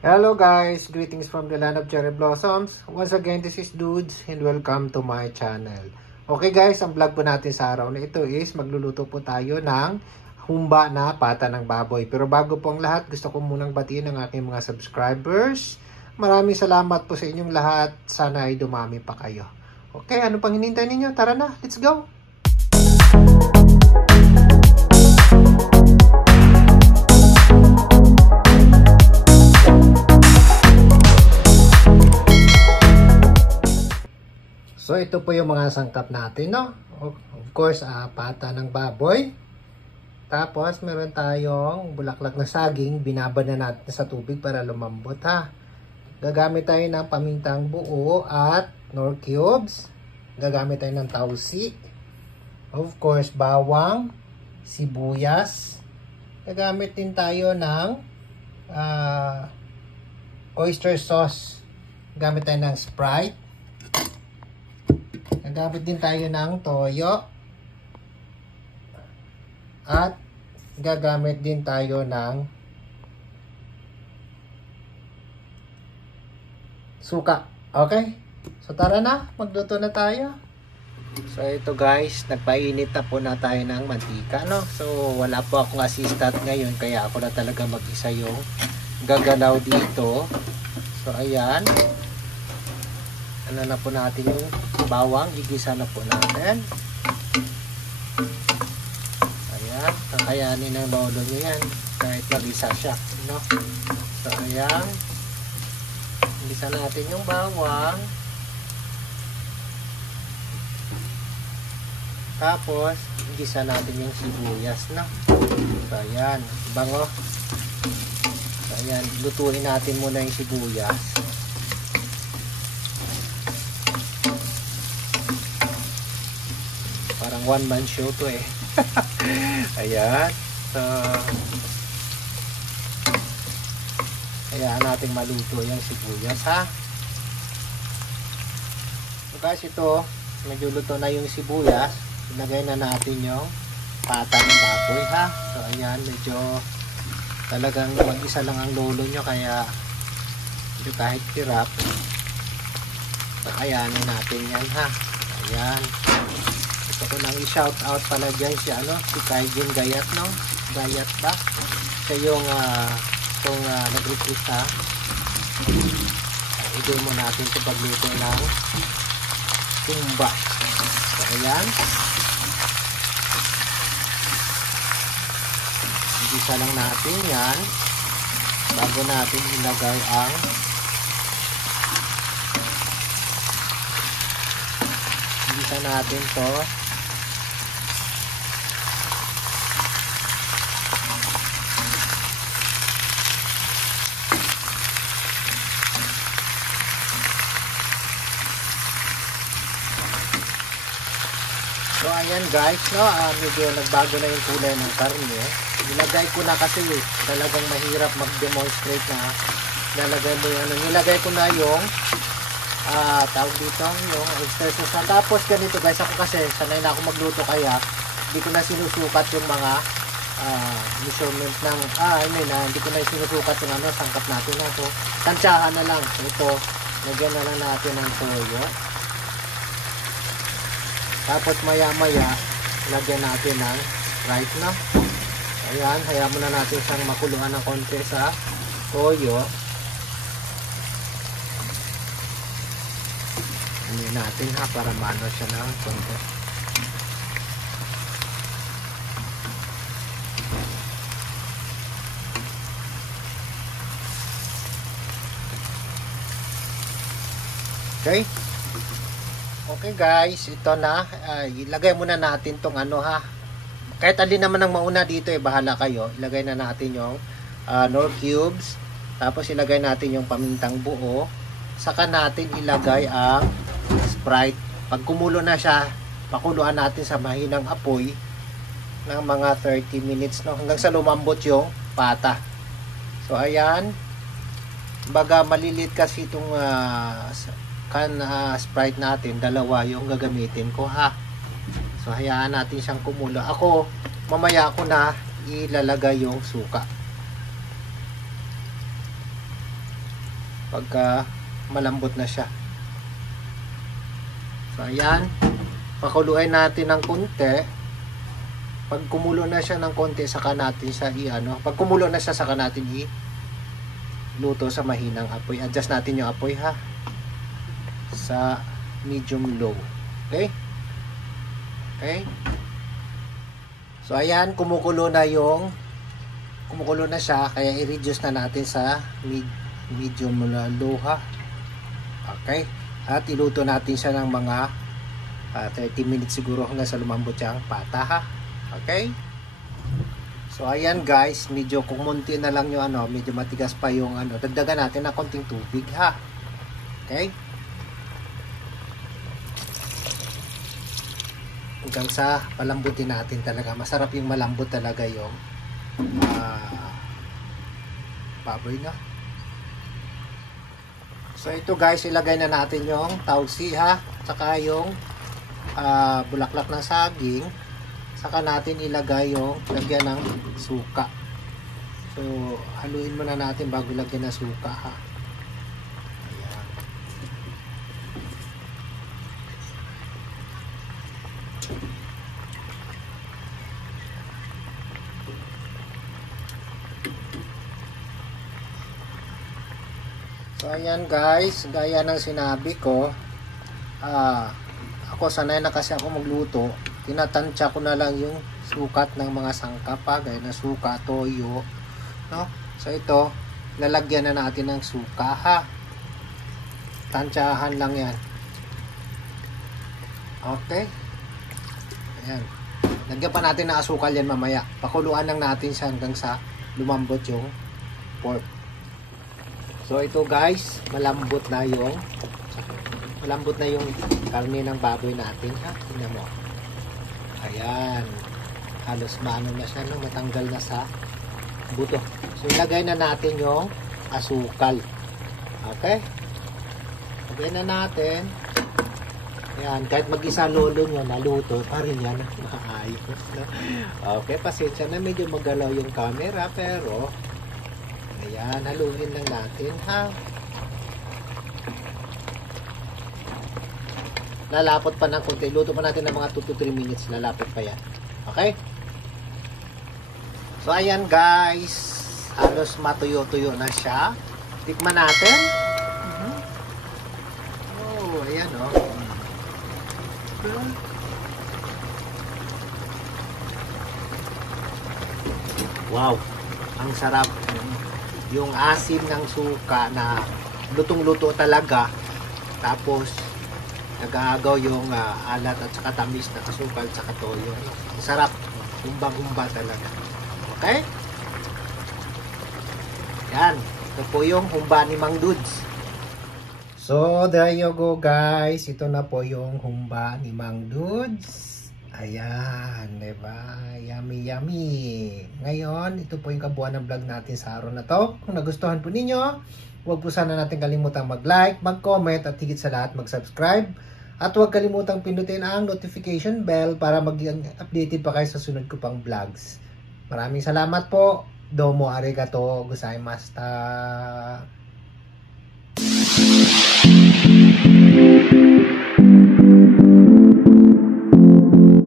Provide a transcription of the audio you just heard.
Hello guys, greetings from the land of cherry blossoms. Once again, this is Dudes and welcome to my channel. Okay guys, ang vlog po natin sa araw na ito is magluluto po tayo ng humba na pata ng baboy. Pero bago po ang lahat, gusto ko munang batiin ang aking mga subscribers. Maraming salamat po sa inyong lahat. Sana ay dumami pa kayo. Okay, ano pang hinintay ninyo? Tara na, let's go! So, ito po yung mga sangkap natin, no? Of course, pata ng baboy. Tapos, meron tayong bulaklak na saging. Binabad na natin sa tubig para lumambot, ha? Gagamit tayo ng pamintang buo at nor cubes. Gagamit tayo ng tausi. Of course, bawang, sibuyas. Gagamit din tayo ng oyster sauce. Gagamit tayo ng Sprite. Gagamit din tayo ng toyo. At gagamit din tayo ng suka. Okay? So tara na, magluto na tayo. So ito guys, nagpainit na po na tayo ng mantika, no? So wala po akong assistant ngayon, kaya ako na talaga mag-isa yung gagalaw dito. So ayan. Ano na po natin yung bawang, igisa na po natin. Ayan, kakayanin ng lolo nyo yan kahit mag-isa siya, no? So ayan, igisa natin yung bawang. Tapos igisa natin yung sibuyas, no? So ayan, bango. So ayan, lutuin natin muna yung sibuyas. Parang one man show to eh. Ayan. So hayaan natin maluto yung sibuyas, ha. So guys, ito medyo luto na yung sibuyas. Ilagay na natin yung pata ng baboy, ha. So ayan, medyo talagang mag-isa lang ang lolo nyo, kaya medyo kahit hirap, kayanin natin yan, ha. Ayan. Gusto ko nang i-shout out pala dyan si Kaijin Gayat, no? Gayat ba? Siya yung nag-request, ha. I-do mo natin sa pagluto ng humba. So ayan, igisa lang natin yan bago natin ilagay ang igisa natin to. So ayan guys, no, medyo nagbago na yung kulay ng karne. Nilagay ko na kasi talagang mahirap mag-demonstrate na nilagay mo yung nilagay ko na yung tawag dito yung oyster sauce. Tapos ganito guys, ako kasi sanay na ako magluto, kaya hindi ko na sinusukat yung mga measurement ng hindi ko na sinusukat yung sangkap natin na. So tansyahan na lang. So ito, lagyan na lang natin ng toyo. Tapos maya-maya, lagyan natin ng Sprite, no? Ayan, hayaan muna natin siyang makuluan ng konti sa toyo. Ano natin, ha, para maano siya ng konti. Okay? Okay guys, ito na. Ilagay muna natin tong ha. Kahit alin naman ang mauna dito, bahala kayo. Ilagay na natin yung nor cubes. Tapos ilagay natin yung pamintang buo. Saka natin ilagay ang Sprite. Pag kumulo na siya, pakuluan natin sa mahinang apoy ng mga 30 minutes, no? Hanggang sa lumambot yung pata. So ayan. Baga malilit kasi itong Sprite natin, dalawa yung gagamitin ko, ha. So hayaan natin siyang kumulo. Ako mamaya ko na ilalagay yung suka. pagka malambot na siya. So ayan, pakuluin natin ng konti. Pag kumulo na siya ng konti, saka natin siya pag kumulo na siya, saka natin luto sa mahinang apoy. Adjust natin yung apoy ha, sa medium low. Okay? Okay? So ayan, kumukulo na siya, kaya i-reduce na natin sa medium low ha. Okay? At iluto natin siya ng mga 30 minutes siguro hanggang sa lumambot siyang pata ha. Okay? So ayan guys, medyo kumunti na lang yung medyo matigas pa yung dagdagan natin ng konting tubig ha. Okay? Hanggang sa palambutin natin talaga. Masarap yung malambot talaga yung baboy na. So ito guys, ilagay na natin yung tausi ha, saka yung bulaklak ng saging. Saka natin ilagay yung lagyan ng suka. So haluin muna natin bago lagyan ng suka ha. Ayan. So ayan guys, gaya ng sinabi ko, ako sanay na kasi ako magluto. Tinatansya ko na lang yung sukat ng mga sangkap gaya na suka, toyo, no? So ito, lalagyan na natin ng suka ha. Tansyahan lang yan. Okay? Ayan. Lagyan pa natin ng asukal yan mamaya. Pakuluan lang natin siya hanggang sa lumambot yung pork. So ito guys, malambot na yung karne ng baboy natin ha. Tingnan mo. Ayan. Halos maano na siya, no? Matanggal na sa buto. So ilagay na natin yung asukal. Okay? Lagay na natin. Ayan, kahit mag-isa lolo nyo naluto pa rin yan. Maayos. No? Okay, pasensya na medyo magalaw yung camera, pero ayan, haluin lang natin ha. Lalapot pa ng konti. Luto pa natin ng mga 2 to 3 minutes. Lalapot pa yan. Okay? So, ayan guys. Halos matuyo-tuyo na siya. Tikman natin. Oh, ayan oh. Wow. Ang sarap. Yung asim ng suka na lutong-luto talaga. Tapos, nag-aagaw yung alat at saka tamis na asukal at saka toyo. Sarap. Humba-humba talaga. Okay? Yan. Ito po yung humba ni Mang Dudes. So, there you go guys. Ito na po yung humba ni Mang Dudes. Ayan. Diba? Yummy, yummy. Ngayon, ito po yung kabuuan ng vlog natin sa araw na to. Kung nagustuhan po ninyo, huwag po sana natin kalimutang mag-like, mag-comment, at higit sa lahat mag-subscribe. At huwag kalimutang pindutin ang notification bell para maging updated pa kayo sa sunod ko pang vlogs. Maraming salamat po. Domo arigato gozaimashita.